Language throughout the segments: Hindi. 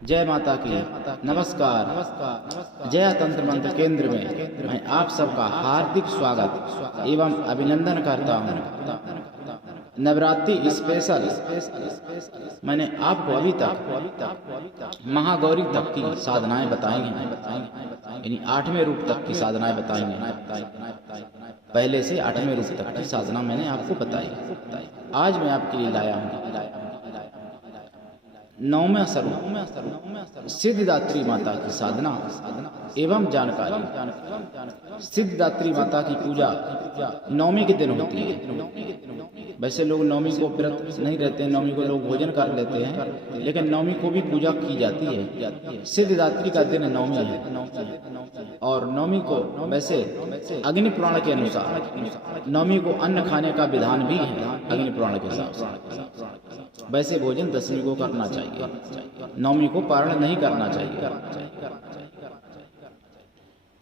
जय माता की। नमस्कार। जय तंत्र मंत्र केंद्र में मैं आप सबका हार्दिक स्वागत एवं अभिनंदन करता हूँ। नवरात्रि स्पेशल मैंने आपको अभी तक महागौरी तक की साधनाएं बताई हैं, यानी 8वें रूप तक की साधनाएं बताई हैं। पहले से 8वें रूप तक की साधना मैंने आपको बताई। आज मैं आपके लिए लाया हूँ 9वां स्वरूप सिद्धिदात्री माता की साधना एवं जानकारी। सिद्धिदात्री माता की पूजा 9वीं के दिन होती है। वैसे लोग 9वीं को व्रत नहीं रहते हैं, 9वीं को लोग भोजन कर लेते हैं, लेकिन 9वीं को भी पूजा की जाती है। सिद्धिदात्री का दिन 9वीं है और 9वीं को वैसे अग्नि पुराण के अनुसार 9वीं को अन्न खाने का विधान भी है। अग्नि पुराण के हिसाब से वैसे भोजन 10वीं को करना चाहिए, 9वीं को पारण नहीं करना चाहिए।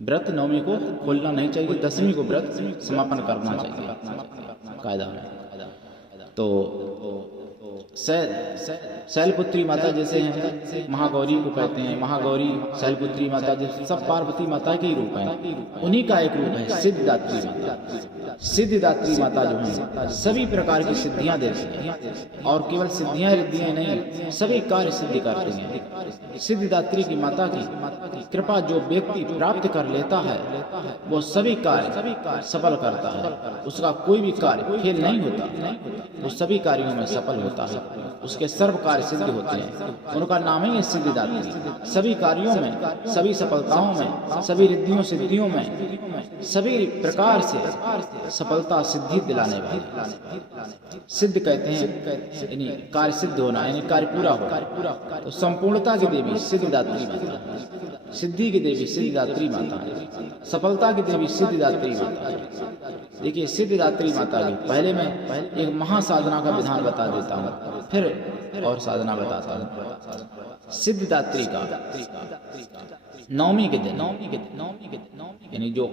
व्रत 9वीं को खोलना नहीं चाहिए, 10वीं को व्रत समापन करना चाहिए कायदा में। तो शैलपुत्री माता जैसे हैं, महागौरी को कहते हैं। महागौरी शैलपुत्री माता जैसे सब पार्वती माता के ही रूप हैं। उन्हीं का एक रूप है सिद्धिदात्री माता। सिद्धिदात्री माता जो है सभी प्रकार की सिद्धियां देती हैं और केवल सिद्धियां रिद्धियां नहीं, सभी कार्य सिद्धि करती हैं। सिद्धिदात्री की माता की कृपा जो व्यक्ति प्राप्त कर लेता है वो सभी कार्य सफल करता है। उसका कोई भी कार्य फेल नहीं होता, वो सभी कार्यों में सफल होता है। उसके सर्व कार्य सिद्ध होते हैं। उनका नाम ही है सिद्धिदात्री। सभी कार्यों में, सभी सफलताओं में, सभी रिद्धियों सिद्धियों में, सभी प्रकार से सफलता सिद्धि दिलाने वाले सिद्ध कहते हैं, यानी कार्य सिद्ध होना, यानी कार्य पूरा होना। तो संपूर्णता की देवी सिद्धिदात्री माता, सिद्धि की देवी सिद्धिदात्री माता, सफलता की देवी सिद्धिदात्री माता। देखिए सिद्धिदात्री माता की पहले मैं एक महासाधना का विधान बता देता हूँ, फिर और साधना बताता हूँ। सिद्धिदात्री का 9वीं के दिन, यानी जो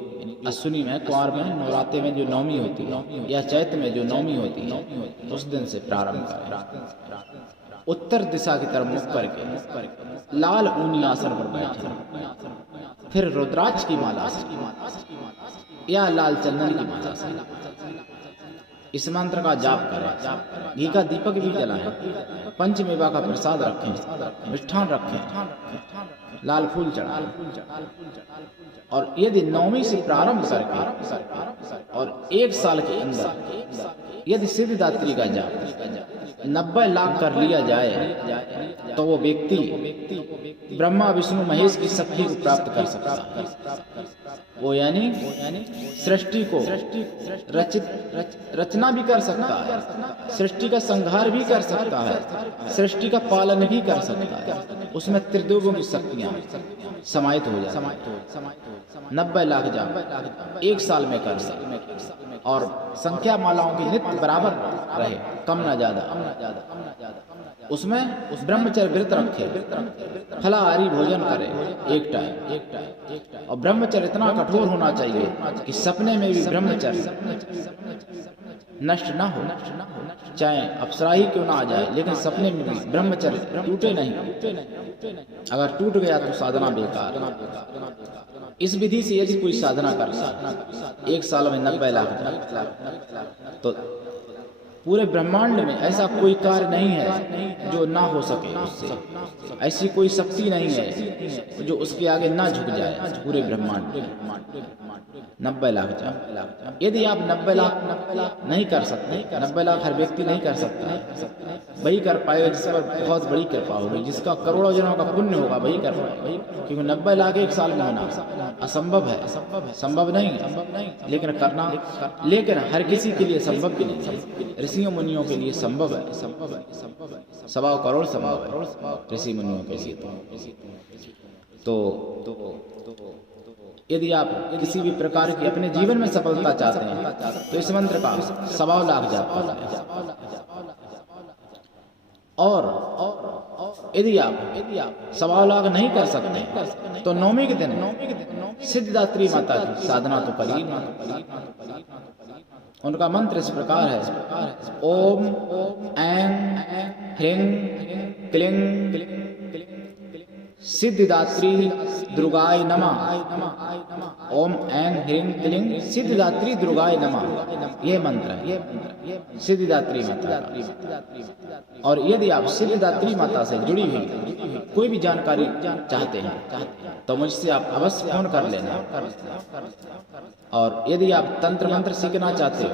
अश्विनी में, कुंवार में, नवरात्रि में जो 9वीं होती है या चैत्र में जो 9वीं होती है, उस दिन से प्रारंभ करें। उत्तर दिशा की तरफ मुख करके लाल ऊनी आसन पर बैठे, फिर रुद्राक्ष की माला से या लाल चंदन की माला से इस मंत्र का जाप करें। घी का दीपक भी जलाएं, पंचमेवा का प्रसाद रखें, मिष्ठान रखें, लाल फूल चढ़ाएं। और यदि 9वीं से प्रारंभ करके और 1 साल के अंदर यदि सिद्धिदात्री का जाप 90 लाख कर लिया जाए तो वो व्यक्ति ब्रह्मा विष्णु महेश की शक्ति को प्राप्त कर सकता है। वो यानी सृष्टि को रचना भी कर सकता है, सृष्टि का संहार भी कर सकता है, सृष्टि का पालन भी कर सकता है। उसमें त्रिदुगों की शक्तियां समाहित हो जाती। 90 लाख जाप 1 साल में कर सकते और संख्या मालाओं की नित्य बराबर रहे, कम ना ज्यादा। उसमें ब्रह्मचर्य व्रत रखे, फलाहारी भोजन करे 1 टाइम। और ब्रह्मचर्य इतना कठोर होना चाहिए कि सपने में भी ब्रह्मचर्य नष्ट ना हो, चाहे अप्सरा ही क्यों ना आ जाए, लेकिन सपने में भी ब्रह्मचर्य टूटे नहीं। अगर टूट गया तो साधना बेकार। इस विधि से यदि कोई साधना कर 1 साल में 90 लाख तो पूरे ब्रह्मांड में ऐसा कोई कार्य नहीं है जो ना हो सके उससे। ऐसी कोई शक्ति नहीं है जो उसके आगे ना झुक जाए पूरे ब्रह्मांड में। 90 लाख जाप। यदि आप 90 लाख नहीं कर सकते, 90 लाख हर व्यक्ति नहीं कर सकता, वही कर पाएगा जिस पर बहुत बड़ी कृपा होगी, जिसका करोड़ों जनों का पुण्य होगा वही कर पाएगा। क्योंकि 90 लाख 1 साल में होना असंभव है, संभव नहीं है। लेकिन हर किसी के लिए संभव भी नहीं है। ऋषियों मुनियों के लिए संभव है, 1.25 करोड़ संभव है ऋषि मुनियों के लिए। तो यदि आप किसी भी प्रकार की अपने जीवन में सफलता चाहते हैं तो इस मंत्र का 1.25 लाख जाप करें। और यदि आप 1.25 लाख नहीं कर सकते तो 9वीं के दिन सिद्धिदात्री माता की साधना तो करिए। उनका मंत्र इस प्रकार है, ओम ऐं ह्रीं क्लीं सिद्धिदात्री दुर्गाय नमः। ओम ऐं ह्रीं क्लीं सिद्धिदात्री दुर्गाय नमः। यह मंत्र है सिद्धिदात्री माता का। और यदि आप सिद्धिदात्री माता से जुड़ी हुई कोई भी जानकारी चाहते हैं तो मुझसे आप अवश्य फोन कर लेना। और यदि आप तंत्र मंत्र सीखना चाहते हो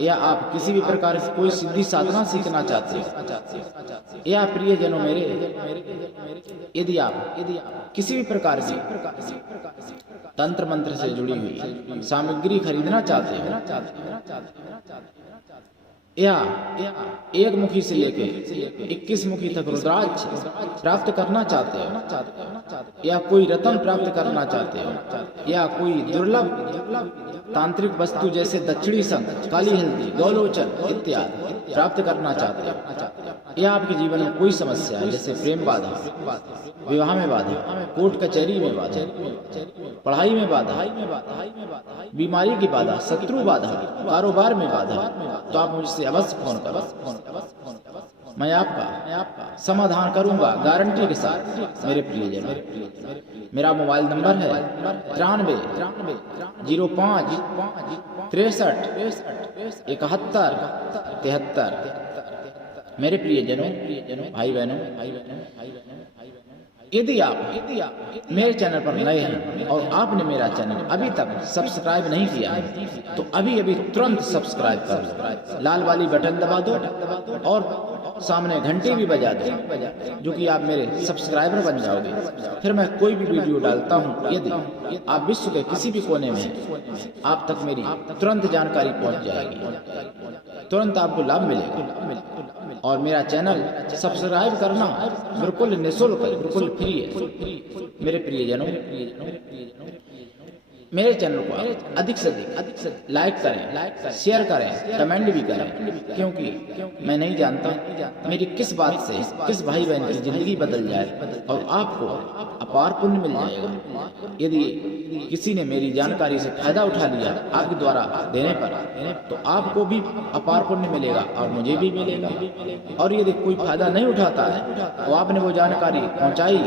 या आप किसी भी प्रकार की कोई सिद्धि साधना सीखना चाहते हो या प्रियजनों मेरे यदि आप किसी भी प्रकार की तंत्र मंत्र से जुड़ी हुई सामग्री खरीदना चाहते हो या एक मुखी से लेके 21 मुखी तक रुद्राक्ष प्राप्त करना चाहते हो या कोई रत्न प्राप्त करना चाहते हो या कोई दुर्लभ तांत्रिक वस्तु जैसे दक्षिणी संघ, काली हल्दी, गौलोचन इत्यादि प्राप्त करना चाहते हो या आपके जीवन में कोई समस्या है जैसे प्रेम बाधा, विवाह में बाधा, कोर्ट कचहरी में बाधा, पढ़ाई में बाधा, बीमारी की बाधा, शत्रु बाधा, कारोबार में बाधा, तो आप मुझसे अवश्य फोन करो। मैं आपका समाधान करूंगा गारंटी के साथ मेरे प्रियजन। मेरा मोबाइल नंबर है 93 05 63 71 73। मेरे प्रियजनों, भाई बहनों, यदि आप मेरे चैनल पर नए हैं और आपने मेरा चैनल अभी तक सब्सक्राइब नहीं किया है तो अभी तुरंत सब्सक्राइब कर लो, लाल वाली बटन दबा दो और सामने घंटी भी बजा दो, जो कि आप मेरे सब्सक्राइबर बन जाओगे। फिर मैं कोई भी वीडियो डालता हूं यदि आप विश्व के किसी भी कोने में आप तक मेरी तुरंत जानकारी पहुंच जाएगी, तुरंत आपको लाभ मिलेगा। और मेरा चैनल सब्सक्राइब करना बिल्कुल निःशुल्क, बिल्कुल फ्री है। मेरे प्रियजनों, मेरे चैनल को अधिक से अधिक लाइक करें, शेयर करें, कमेंट भी करें, क्योंकि मैं नहीं जानता मेरी किस बात से किस भाई बहन की जिंदगी बदल जाए और आपको अपार पुण्य मिल जाएगा। यदि किसी ने मेरी जानकारी से फायदा उठा लिया आपके द्वारा देने पर तो आपको भी अपार पुण्य मिलेगा और मुझे भी मिलेगा। और यदि कोई फायदा नहीं उठाता है तो आपने वो जानकारी पहुंचाई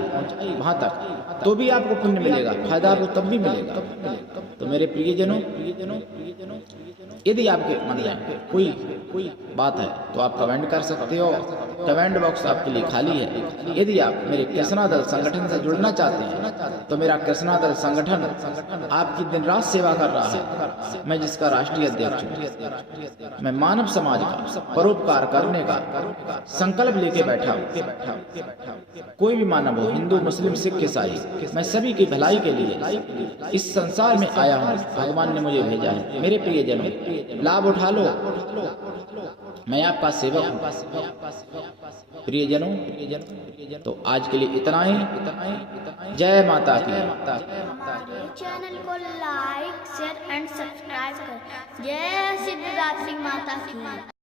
वहां तक तो भी आपको पुण्य मिलेगा, फायदा आपको तब भी मिलेगा। तो मेरे प्रियजनों, यदि आपके मन में कोई बात है तो आप कमेंट कर सकते हो, कमेंट बॉक्स आपके लिए खाली है। यदि आप मेरे कृष्णा दल संगठन से जुड़ना चाहते हैं तो मेरा कृष्णा दल संगठन आपकी दिन रात सेवा कर रहा है। मैं जिसका राष्ट्रीय अध्यक्ष हूँ, मैं मानव समाज का परोपकार करने का संकल्प लेके बैठा हूँ। कोई भी मानव हो, हिंदू, मुस्लिम, सिख, ईसाई, मैं सभी की भलाई के लिए इस संसार में आया हूँ। भगवान ने मुझे भेजा है। मेरे प्रियजनों, लाभ उठा लो, मैं आपका सेवक हूँ। प्रियजनों, तो आज के लिए इतना ही। जय माता की। हमारे चैनल को लाइक, शेयर एंड सब्सक्राइब करें। जय सिद्धिदात्री माता की।